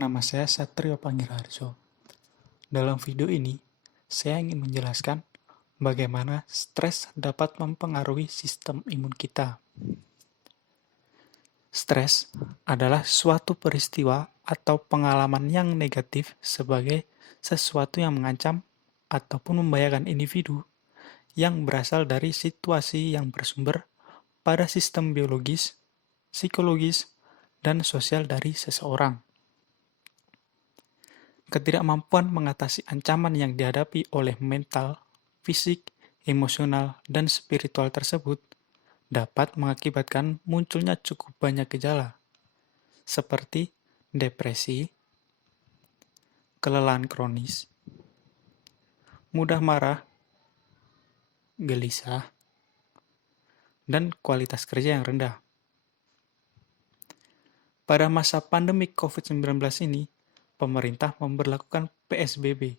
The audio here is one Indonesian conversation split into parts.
Nama saya Satrio Panggilarjo. Dalam video ini, saya ingin menjelaskan bagaimana stres dapat mempengaruhi sistem imun kita. Stres adalah suatu peristiwa atau pengalaman yang negatif sebagai sesuatu yang mengancam ataupun membahayakan individu yang berasal dari situasi yang bersumber pada sistem biologis, psikologis, dan sosial dari seseorang. Ketidakmampuan mengatasi ancaman yang dihadapi oleh mental, fisik, emosional, dan spiritual tersebut dapat mengakibatkan munculnya cukup banyak gejala, seperti depresi, kelelahan kronis, mudah marah, gelisah, dan kualitas kerja yang rendah. Pada masa pandemi COVID-19 ini, pemerintah memberlakukan PSBB.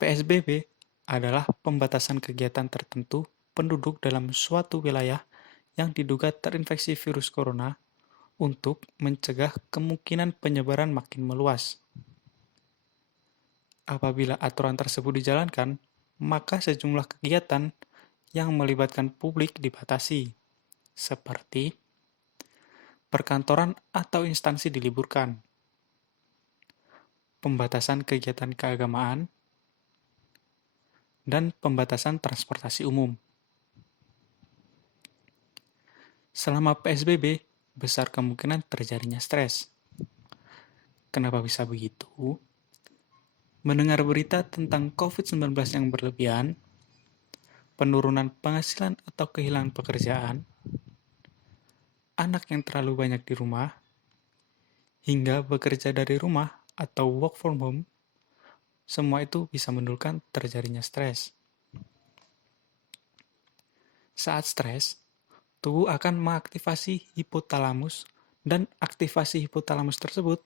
PSBB adalah pembatasan kegiatan tertentu penduduk dalam suatu wilayah yang diduga terinfeksi virus corona untuk mencegah kemungkinan penyebaran makin meluas. Apabila aturan tersebut dijalankan, maka sejumlah kegiatan yang melibatkan publik dibatasi, seperti perkantoran atau instansi diliburkan, pembatasan kegiatan keagamaan, dan pembatasan transportasi umum. Selama PSBB, besar kemungkinan terjadinya stres. Kenapa bisa begitu? Mendengar berita tentang COVID-19 yang berlebihan, penurunan penghasilan atau kehilangan pekerjaan, anak yang terlalu banyak di rumah, hingga bekerja dari rumah atau work from home, semua itu bisa menimbulkan terjadinya stres. Saat stres, tubuh akan mengaktifasi hipotalamus dan aktivasi hipotalamus tersebut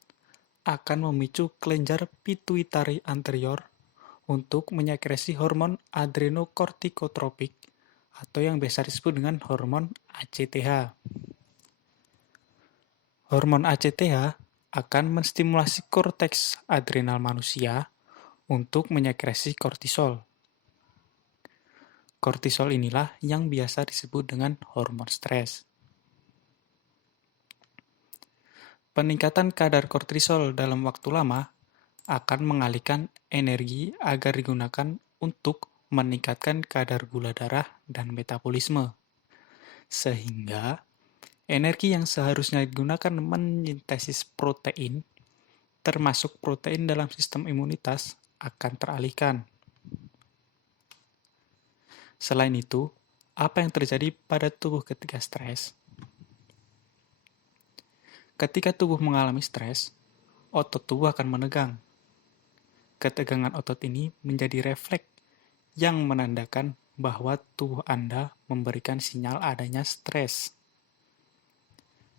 akan memicu kelenjar pituitari anterior untuk menyekresi hormon adrenokortikotropik atau yang biasa disebut dengan hormon ACTH. Hormon ACTH akan menstimulasi korteks adrenal manusia untuk menyekresi kortisol. Kortisol inilah yang biasa disebut dengan hormon stres. Peningkatan kadar kortisol dalam waktu lama akan mengalihkan energi agar digunakan untuk meningkatkan kadar gula darah dan metabolisme. Sehingga energi yang seharusnya digunakan menyintesis protein, termasuk protein dalam sistem imunitas, akan teralihkan. Selain itu, apa yang terjadi pada tubuh ketika stres? Ketika tubuh mengalami stres, otot tubuh akan menegang. Ketegangan otot ini menjadi refleks yang menandakan bahwa tubuh Anda memberikan sinyal adanya stres.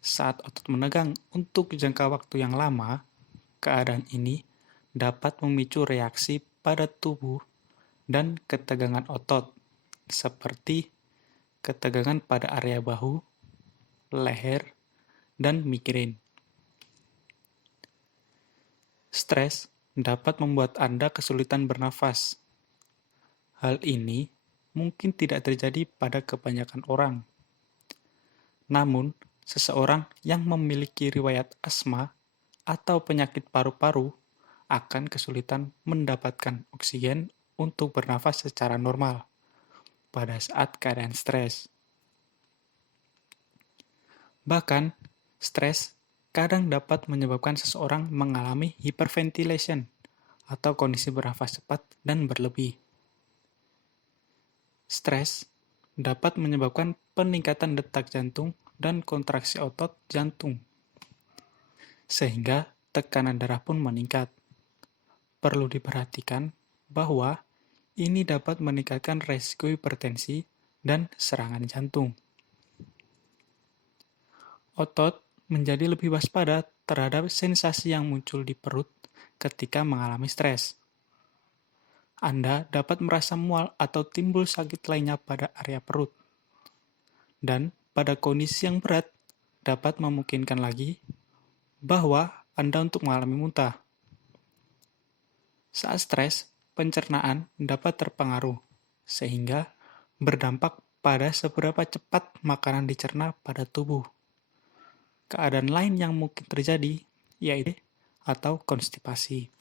Saat otot menegang untuk jangka waktu yang lama, keadaan ini dapat memicu reaksi pada tubuh dan ketegangan otot, seperti ketegangan pada area bahu, leher, dan migrain. Stres dapat membuat Anda kesulitan bernafas. Hal ini mungkin tidak terjadi pada kebanyakan orang. Namun, seseorang yang memiliki riwayat asma atau penyakit paru-paru akan kesulitan mendapatkan oksigen untuk bernafas secara normal pada saat keadaan stres. Bahkan, stres kadang dapat menyebabkan seseorang mengalami hyperventilation atau kondisi bernafas cepat dan berlebih. Stres dapat menyebabkan peningkatan detak jantung dan kontraksi otot jantung, sehingga tekanan darah pun meningkat. Perlu diperhatikan bahwa ini dapat meningkatkan resiko hipertensi dan serangan jantung. Otot menjadi lebih waspada terhadap sensasi yang muncul di perut ketika mengalami stres. Anda dapat merasa mual atau timbul sakit lainnya pada area perut. Dan pada kondisi yang berat, dapat memungkinkan lagi bahwa Anda untuk mengalami muntah. Saat stres, pencernaan dapat terpengaruh, sehingga berdampak pada seberapa cepat makanan dicerna pada tubuh. Keadaan lain yang mungkin terjadi yaitu atau konstipasi.